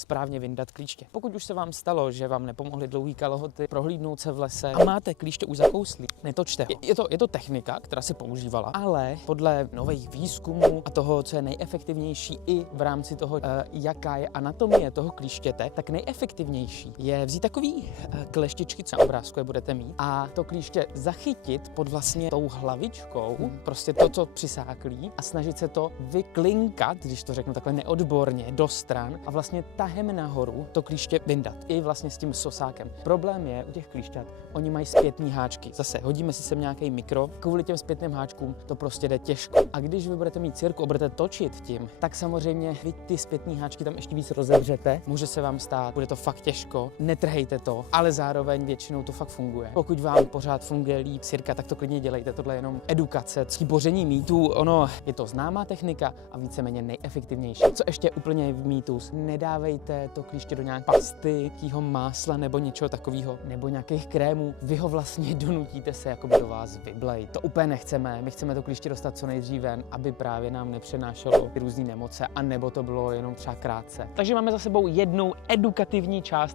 správně vyndat klíště. Pokud už se vám stalo, že vám nepomohly dlouhý kalhoty, prohlídnout se v lese a máte klíště už zakouslý, netočte ho. Je to technika, která se používala, ale podle nových výzkumů a toho, co je nejefektivnější i v rámci toho, jaká je anatomie toho klíštěte, tak nejefektivnější je vzít takový kleštičky, co na obrázku je budete mít, a to klíště zachytit pod vlastně tou hlavičkou, prostě to, co přisáklí, a snažit se to vyklinkat, když to řeknu takhle neodborně, do stran a vlastně tahem nahoru to klíště vyndat. I vlastně s tím sosákem. Problém je u těch klíšťat, oni mají zpětný háčky. Zase hodíme si sem nějaký mikro, kvůli těm zpětným háčkům to prostě jde těžko. A když vy budete mít cirku a budete točit tím, tak samozřejmě vy ty zpětný háčky tam ještě víc rozevřete. Může se vám stát, bude to fakt těžko, netrhejte to, ale zároveň většinou to fakt funguje. Pokud vám pořád funguje líp cirka, tak to klidně dělejte. Tohle je jenom edukace, boření mýtů. Ono je to známá technika a víceméně nejefektivnější. Co ještě úplně v mýtus, nedávejte to klíště do nějaké pasty, jakýho másla nebo něčeho takového, nebo nějakých krémů. Vy ho vlastně donutíte se jako do vás vyblejt. To úplně nechceme. My chceme to klíště dostat co nejdřív ven, aby právě nám nepřenášelo různé nemoce, a nebo to bylo jenom třeba krátce. Takže máme za sebou jednu edukativní část